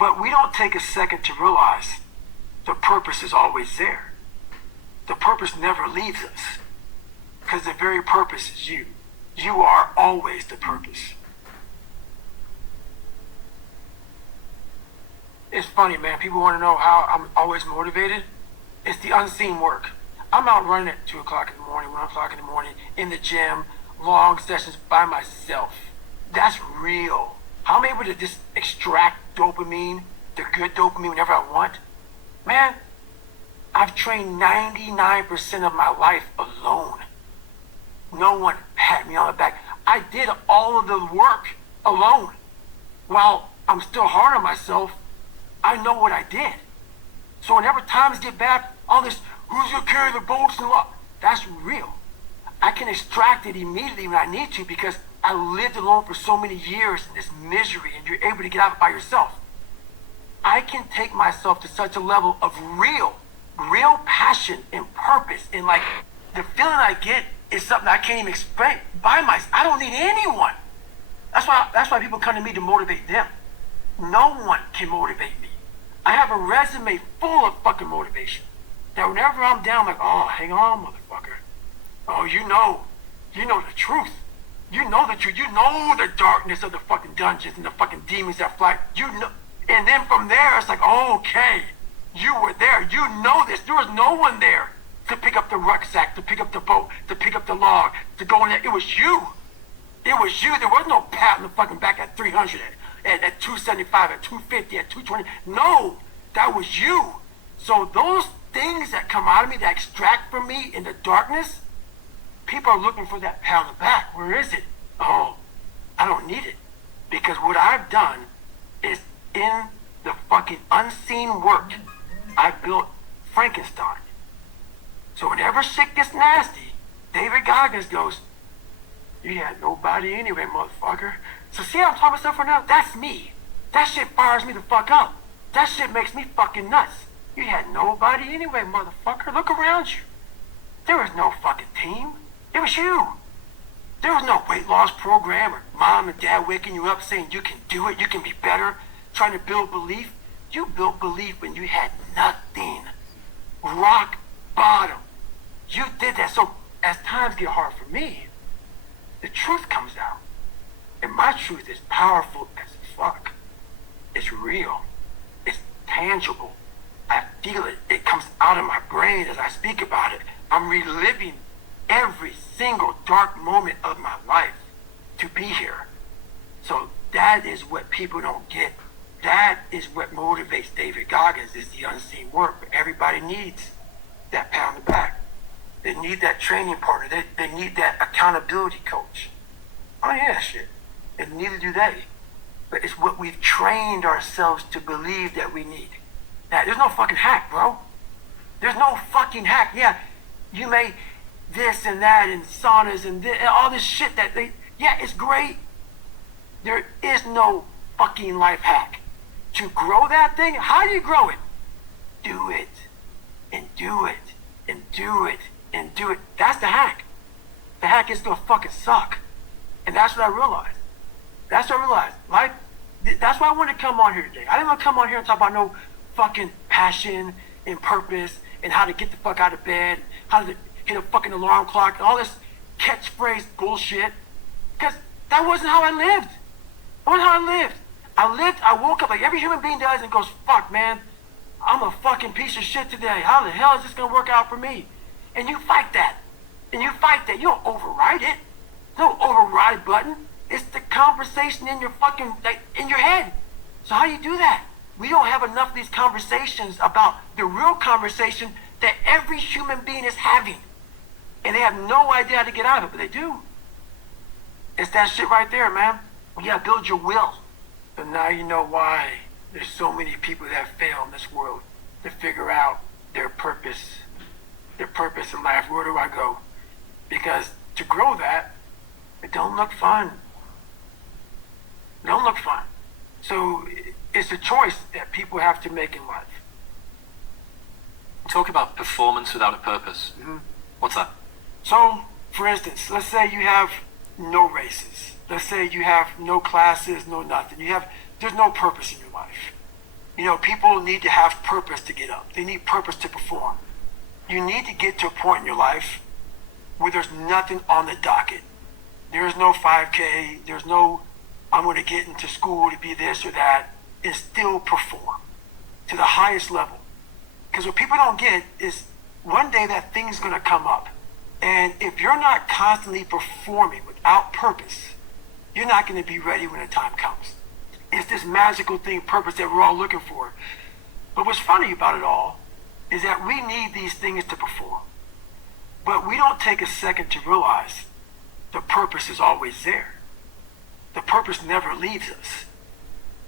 But we don't take a second to realize the purpose is always there. The purpose never leaves us. Because the very purpose is you. You are always the purpose. It's funny, man. People want to know how I'm always motivated. It's the unseen work. I'm out running at 2 o'clock in the morning, 1 o'clock in the morning, in the gym, long sessions by myself. That's real. How I'm able to just extract dopamine, the good dopamine whenever I want. Man, I've trained 99% of my life alone. No one pat me on the back. I did all of the work alone. While I'm still hard on myself, I know what I did. So whenever times get bad, all this, who's gonna carry the boats and what? That's real. I can extract it immediately when I need to because I lived alone for so many years in this misery and you're able to get out of it by yourself. I can take myself to such a level of real passion and purpose, and like the feeling I get is something I can't even explain by myself. I don't need anyone. That's why people come to me to motivate them. No one can motivate me. I have a resume full of fucking motivation. That whenever I'm down, I'm like, oh, hang on, motherfucker. Oh, you know the truth. You know the truth. You know the darkness of the fucking dungeons and the fucking demons that fly. You know, and then from there, it's like, oh, okay, you were there. You know this. There was no one there to pick up the rucksack, to pick up the boat, to pick up the log, to go in there. It was you. It was you. There was no pat in the fucking back at 300, at 275, at 250, at 220. No, that was you. So those things that come out of me, that extract from me in the darkness, people are looking for that pat on the back. Where is it? Oh, I don't need it. Because what I've done is in the fucking unseen work, I built Frankenstein. So whenever shit gets nasty, David Goggins goes, you had nobody anyway, motherfucker. So see how I'm talking myself right now? That's me. That shit fires me the fuck up. That shit makes me fucking nuts. You had nobody anyway, motherfucker. Look around you. There was no fucking team. It was you. There was no weight loss program or mom and dad waking you up saying you can do it, you can be better, trying to build belief. You built belief when you had nothing. Rock bottom. You did that. So as times get hard for me, the truth comes out. And my truth is powerful as fuck. It's real. It's tangible. I feel it. It comes out of my brain as I speak about it. I'm reliving every single dark moment of my life to be here. So that is what people don't get. That is what motivates David Goggins, is the unseen work. But everybody needs that pat on the back. They need that training partner. They need that accountability coach. Oh yeah, shit. And neither do they. But it's what we've trained ourselves to believe that we need. Now, there's no fucking hack, bro. There's no fucking hack. Yeah, you may this and that and saunas and all this shit that yeah, it's great. There is no fucking life hack. To grow that thing, how do you grow it? Do it. And do it. And do it. And do it. That's the hack. The hack is gonna fucking suck. And that's what I realized. That's what I realized. Life, that's why I wanted to come on here today. I didn't want to come on here and talk about no fucking passion and purpose and how to get the fuck out of bed, how to hit a fucking alarm clock, all this catchphrase bullshit. Because that wasn't how I lived. That wasn't how I lived. I woke up like every human being does and goes, fuck, man, I'm a fucking piece of shit today. How the hell is this going to work out for me? And you fight that. And you fight that. You don't override it. No override button. It's the conversation in your fucking, like, in your head. So how do you do that? We don't have enough of these conversations about the real conversation that every human being is having. And they have no idea how to get out of it, but they do. It's that shit right there, man. You gotta build your will. So now you know why there's so many people that fail in this world to figure out their purpose in life. Where do I go? Because to grow that, it don't look fun. It don't look fun. So it's a choice that people have to make in life. Talk about performance without a purpose. Mm-hmm. What's that? So, for instance, let's say you have no races. Let's say you have no classes, no nothing. There's no purpose in your life. People need to have purpose to get up. They need purpose to perform. You need to get to a point in your life where there's nothing on the docket. There's no 5K. There's no, I'm going to get into school to be this or that, and still perform to the highest level. Because what people don't get is one day that thing's going to come up. And if you're not constantly performing without purpose, you're not going to be ready when the time comes. It's this magical thing, purpose, that we're all looking for. But what's funny about it all is that we need these things to perform. But we don't take a second to realize the purpose is always there. The purpose never leaves us.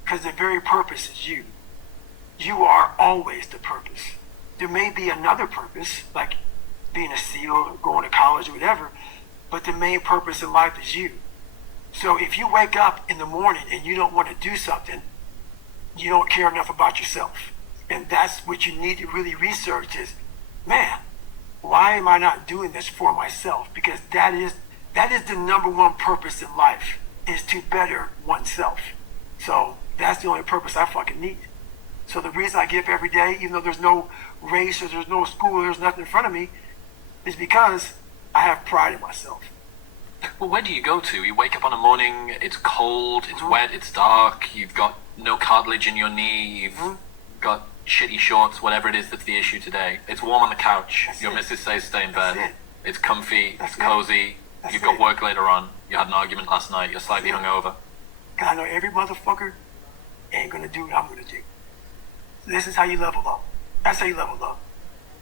Because the very purpose is you. You are always the purpose. There may be another purpose, like being a SEAL or going to college or whatever, but the main purpose in life is you. So if you wake up in the morning and you don't want to do something, you don't care enough about yourself. And that's what you need to really research is, man, why am I not doing this for myself? Because that is the number one purpose in life, is to better oneself. So that's the only purpose I fucking need. So the reason I get up every day, even though there's no race or there's no school, there's nothing in front of me, is because I have pride in myself. Well, where do you go to? You wake up on a morning, it's cold, it's wet, it's dark, you've got no cartilage in your knee, you've got shitty shorts, whatever it is that's the issue today. It's warm on the couch, your missus says stay in bed, it's comfy, it's cozy, you've got work later on, you had an argument last night, you're slightly hungover. Because I know every motherfucker ain't gonna do what I'm gonna do. This is how you level up. That's how you level up.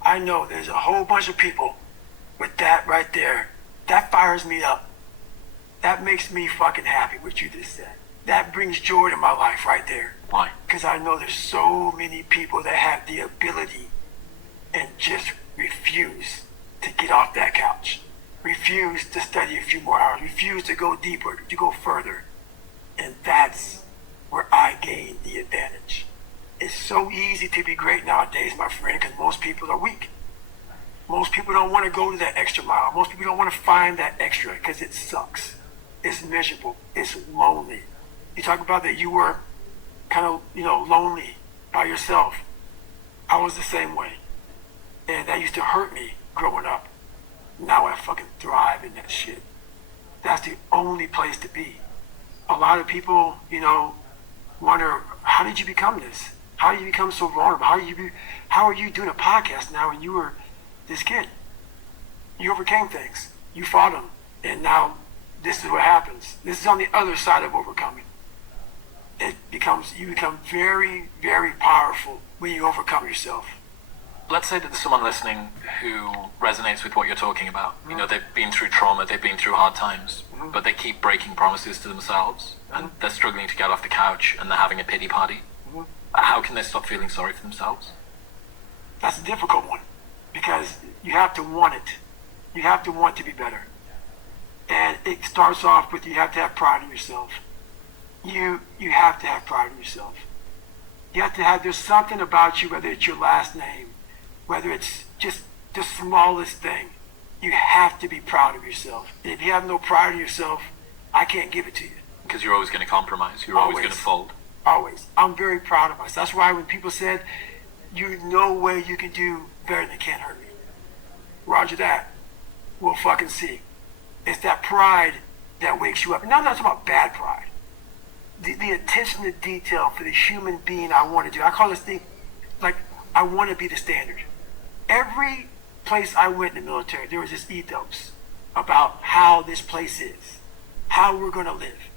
I know there's a whole bunch of people with that right there. That fires me up. That makes me fucking happy, what you just said. That brings joy to my life right there. Why? Because I know there's so many people that have the ability and just refuse to get off that couch. Refuse to study a few more hours. Refuse to go deeper, to go further. And that's where I gain the advantage. It's so easy to be great nowadays, my friend, because most people are weak. Most people don't want to go to that extra mile. Most people don't want to find that extra because it sucks. It's miserable. It's lonely. You talk about that you were kind of, lonely by yourself. I was the same way. And that used to hurt me growing up. Now I fucking thrive in that shit. That's the only place to be. A lot of people, wonder, how did you become this? How did you become so vulnerable? How are you doing a podcast now when you were this kid? You overcame things. You fought them. And now this is what happens. This is on the other side of overcoming. You become very, very powerful when you overcome yourself. Let's say that there's someone listening who resonates with what you're talking about. They've been through trauma, they've been through hard times, but they keep breaking promises to themselves, and they're struggling to get off the couch, and they're having a pity party. How can they stop feeling sorry for themselves? That's a difficult one, because you have to want it. You have to want to be better. And it starts off with, you have to have pride in yourself. You have to have pride in yourself. You have to have, there's something about you, whether it's your last name, whether it's just the smallest thing, you have to be proud of yourself. And if you have no pride in yourself, I can't give it to you. Because you're always going to compromise. You're always going to fold. Always. I'm very proud of myself. That's why when people said, "You no way you can do better than Can't Hurt Me," roger that. We'll fucking see. It's that pride that wakes you up. And now I'm not talking about bad pride. The attention to detail for the human being I want to do. I call this thing, like, I want to be the standard. Every place I went in the military, there was this ethos about how this place is, how we're going to live,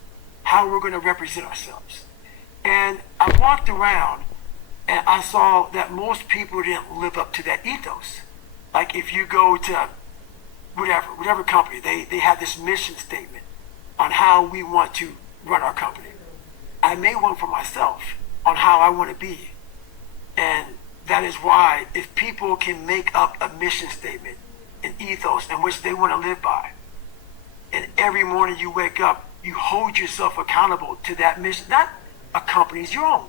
how we're going to represent ourselves. And I walked around and I saw that most people didn't live up to that ethos. Like if you go to whatever company, they have this mission statement on how we want to run our company. I made one for myself on how I want to be. And that is why if people can make up a mission statement, an ethos in which they want to live by, and every morning you wake up, you hold yourself accountable to that mission, not a company's, your own.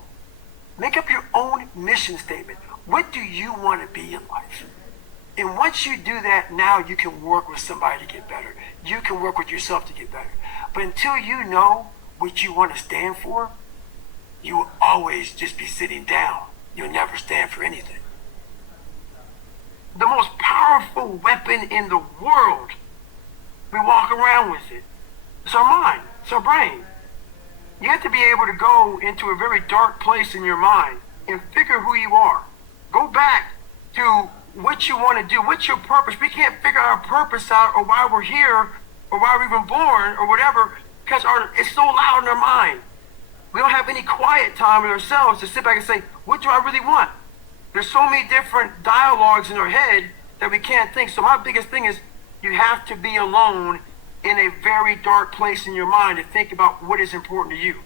Make up your own mission statement. What do you want to be in life? And once you do that, now you can work with somebody to get better. You can work with yourself to get better. But until you know what you want to stand for, you will always just be sitting down. You'll never stand for anything. The most powerful weapon in the world, we walk around with it. It's our mind. It's our brain. You have to be able to go into a very dark place in your mind and figure who you are. Go back to what you want to do. What's your purpose? We can't figure our purpose out or why we're here or why we're even born or whatever because it's so loud in our mind. We don't have any quiet time with ourselves to sit back and say, what do I really want? There's so many different dialogues in our head that we can't think. So my biggest thing is you have to be alone in a very dark place in your mind to think about what is important to you.